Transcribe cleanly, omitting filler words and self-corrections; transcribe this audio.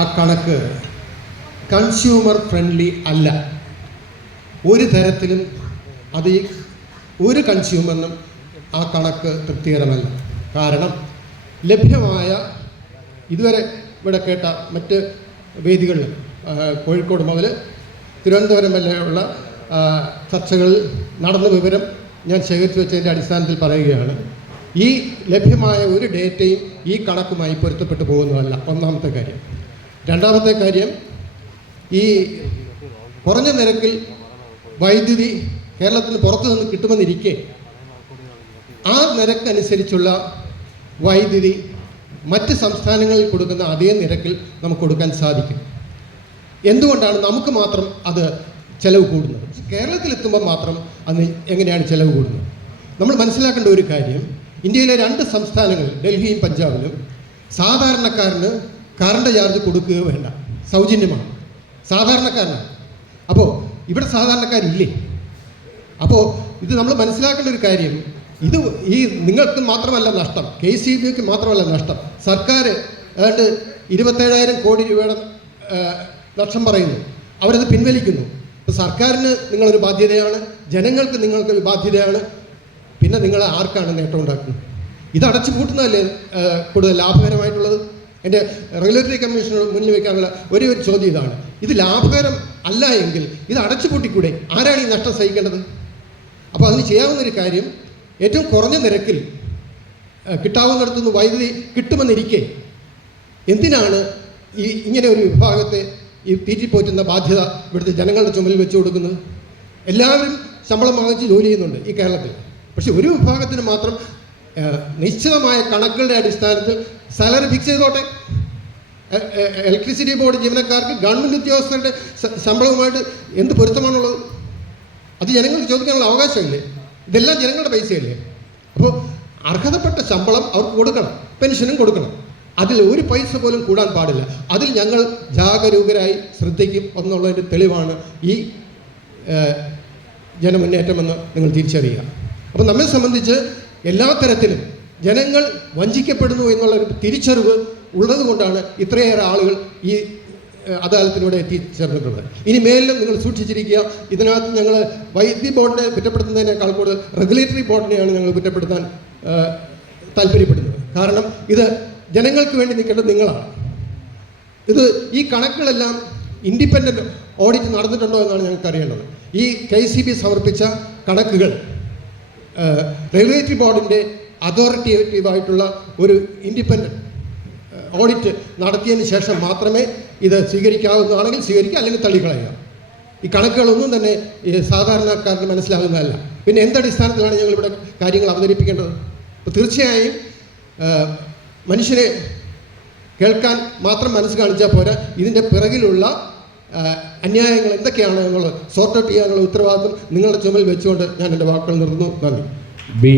ആ കണക്ക് consumer friendly അല്ല. ഒരു തരത്തിലും അത് ഒരു കൺസ്യൂമറിനും ആ കണക്ക് തൃപ്തികരമല്ല. കാരണം ലഭ്യമായ ഇതുവരെ ഇവിടെ കേട്ട മറ്റ് വേദികളിൽ കോഴിക്കോട് മുതൽ തിരുവനന്തപുരം വരെയുള്ള ചർച്ചകളിൽ നടന്ന വിവരം ഞാൻ ശേഖരിച്ചു വെച്ചതിൻ്റെ അടിസ്ഥാനത്തിൽ പറയുകയാണ്. ഈ ലഭ്യമായ ഒരു ഡേറ്റയും ഈ കണക്കുമായി പൊരുത്തപ്പെട്ടു പോകുന്നതല്ല, ഒന്നാമത്തെ കാര്യം. രണ്ടാമത്തെ കാര്യം, ഈ കുറഞ്ഞ നിരക്കിൽ വൈദ്യുതി കേരളത്തിന് പുറത്തു നിന്ന് കിട്ടുമെന്നിരിക്കെ ആ നിരക്കനുസരിച്ചുള്ള വൈദ്യുതി മറ്റ് സംസ്ഥാനങ്ങളിൽ കൊടുക്കുന്ന അതേ നിരക്കിൽ നമുക്ക് കൊടുക്കാൻ സാധിക്കും. എന്തുകൊണ്ടാണ് നമുക്ക് മാത്രം അത് ചിലവ് കൂടുന്നത്? കേരളത്തിലെത്തുമ്പോൾ മാത്രം അന്ന് എങ്ങനെയാണ് ചിലവ് കൂടുന്നത്? നമ്മൾ മനസ്സിലാക്കേണ്ട ഒരു കാര്യം, ഇന്ത്യയിലെ 2 സംസ്ഥാനങ്ങളിൽ ഡൽഹിയും പഞ്ചാബിലും സാധാരണക്കാരന് കറണ്ട് ചാർജ് കൊടുക്കുക വേണ്ട, സൗജന്യമാണ്, സാധാരണക്കാരനാണ്. അപ്പോൾ ഇവിടെ സാധാരണക്കാരില്ലേ? അപ്പോൾ ഇത് നമ്മൾ മനസ്സിലാക്കേണ്ട ഒരു കാര്യം, ഇത് ഈ നിങ്ങൾക്ക് മാത്രമല്ല നഷ്ടം, KCBക്ക് മാത്രമല്ല നഷ്ടം. സർക്കാർ ഏതാണ്ട് 27,000 കോടി രൂപയുടെ നഷ്ടം പറയുന്നു, അവരത് പിൻവലിക്കുന്നു. ഇപ്പോൾ സർക്കാരിന് നിങ്ങളൊരു ബാധ്യതയാണ്, ജനങ്ങൾക്ക് നിങ്ങൾക്കൊരു ബാധ്യതയാണ്. പിന്നെ നിങ്ങൾ ആർക്കാണ് നേട്ടം ഉണ്ടാക്കുന്നത്? ഇത് അടച്ചു പൂട്ടുന്നതല്ലേ കൂടുതൽ ലാഭകരമായിട്ടുള്ളത്? എൻ്റെ റെഗുലേറ്ററി കമ്മീഷനോട് മുന്നിൽ വയ്ക്കാനുള്ള ഒരു ചോദ്യം ഇതാണ്. ഇത് ലാഭകരം അല്ല എങ്കിൽ ഇത് അടച്ചു പൂട്ടിക്കൂടെ? ആരാണ് ഈ നഷ്ടം സഹിക്കേണ്ടത്? അപ്പോൾ അതിന് ചെയ്യാവുന്നൊരു കാര്യം, ഏറ്റവും കുറഞ്ഞ നിരക്കിൽ കിട്ടാവുന്നിടത്തുനിന്ന് വൈദ്യുതി കിട്ടുമെന്നിരിക്കെ എന്തിനാണ് ഇങ്ങനെ ഒരു വിഭാഗത്തെ ഈ തീറ്റിപ്പോറ്റുന്ന ബാധ്യത ഇവിടുത്തെ ജനങ്ങളുടെ ചുമലിൽ വെച്ച് കൊടുക്കുന്നത്? എല്ലാവരും ശമ്പളം വാങ്ങിച്ച് ജോലി ചെയ്യുന്നുണ്ട് ഈ കേരളത്തിൽ. പക്ഷെ ഒരു വിഭാഗത്തിന് മാത്രം നിശ്ചിതമായ കണക്കുകളുടെ അടിസ്ഥാനത്തിൽ സാലറി ഫിക്സ് ചെയ്തോട്ടെ. ഇലക്ട്രിസിറ്റി ബോർഡ് ജീവനക്കാർക്ക് ഗവൺമെൻറ് ഉദ്യോഗസ്ഥരുടെ ശമ്പളവുമായിട്ട് എന്ത് പൊരുത്തമാണുള്ളത്? അത് ജനങ്ങൾക്ക് ചോദിക്കാനുള്ള അവകാശമില്ലേ? ഇതെല്ലാം ജനങ്ങളുടെ പൈസയല്ലേ? അപ്പോൾ അർഹതപ്പെട്ട ശമ്പളം അവർക്ക് കൊടുക്കണം, പെൻഷനും കൊടുക്കണം. അതിൽ ഒരു പൈസ പോലും കൂടാൻ പാടില്ല. അതിൽ ഞങ്ങൾ ജാഗരൂകരായി ശ്രദ്ധിക്കും എന്നുള്ളതിൻ്റെ തെളിവാണ് ഈ ജനമുന്നേറ്റമെന്ന് നിങ്ങൾ തിരിച്ചറിയുക. അപ്പോൾ നമ്മെ സംബന്ധിച്ച് എല്ലാ തരത്തിലും ജനങ്ങൾ വഞ്ചിക്കപ്പെടുന്നു എന്നുള്ളൊരു തിരിച്ചറിവ് ഉള്ളത് കൊണ്ടാണ് ഇത്രയേറെ ആളുകൾ ഈ അദാലത്തിലൂടെ എത്തിച്ചേർന്നിട്ടുള്ളത്. ഇനി മേലിലും നിങ്ങൾ സൂക്ഷിച്ചിരിക്കുക. ഇതിനകത്ത് ഞങ്ങൾ വൈദ്യുതി ബോർഡിനെ കുറ്റപ്പെടുത്തുന്നതിനേക്കാൾ കൂടുതൽ റെഗുലേറ്ററി ബോർഡിനെയാണ് ഞങ്ങൾ കുറ്റപ്പെടുത്താൻ താല്പര്യപ്പെടുന്നത്. കാരണം ഇത് ജനങ്ങൾക്ക് വേണ്ടി നിൽക്കേണ്ടത് നിങ്ങളാണ്. ഇത് ഈ കണക്കുകളെല്ലാം ഇൻഡിപെൻഡൻ്റ് ഓഡിറ്റ് നടന്നിട്ടുണ്ടോ എന്നാണ് ഞങ്ങൾക്ക് അറിയേണ്ടത്. ഈ KCB സമർപ്പിച്ച കണക്കുകൾ റെഗുലേറ്ററി ബോർഡിൻ്റെ അതോറിറ്റേറ്റീവായിട്ടുള്ള ഒരു ഇൻഡിപെൻഡൻറ്റ് ഓഡിറ്റ് നടത്തിയതിന് ശേഷം മാത്രമേ ഇത് സ്വീകരിക്കാവുന്നതാണെങ്കിൽ സ്വീകരിക്കുക, അല്ലെങ്കിൽ തള്ളിക്കളയുക. ഈ കണക്കുകളൊന്നും തന്നെ സാധാരണക്കാരന് മനസ്സിലാകുന്നതല്ല. പിന്നെ എന്തടിസ്ഥാനത്തിലാണ് ഞങ്ങളിവിടെ കാര്യങ്ങൾ അവതരിപ്പിക്കേണ്ടത്? അപ്പോൾ തീർച്ചയായും മനുഷ്യരെ കേൾക്കാൻ മാത്രം മനസ്സ് കാണിച്ചാൽ പോരാ, ഇതിൻ്റെ പിറകിലുള്ള അന്യായങ്ങൾ എന്തൊക്കെയാണ് എന്നുള്ളത് സോർട്ട് ഔട്ട് ചെയ്യാനുള്ള ഉത്തരവാദിത്വം നിങ്ങളുടെ ചുമൽ വെച്ചുകൊണ്ട് ഞാൻ എൻ്റെ വാക്കുകൾ നിർത്തുന്നു. നന്ദി.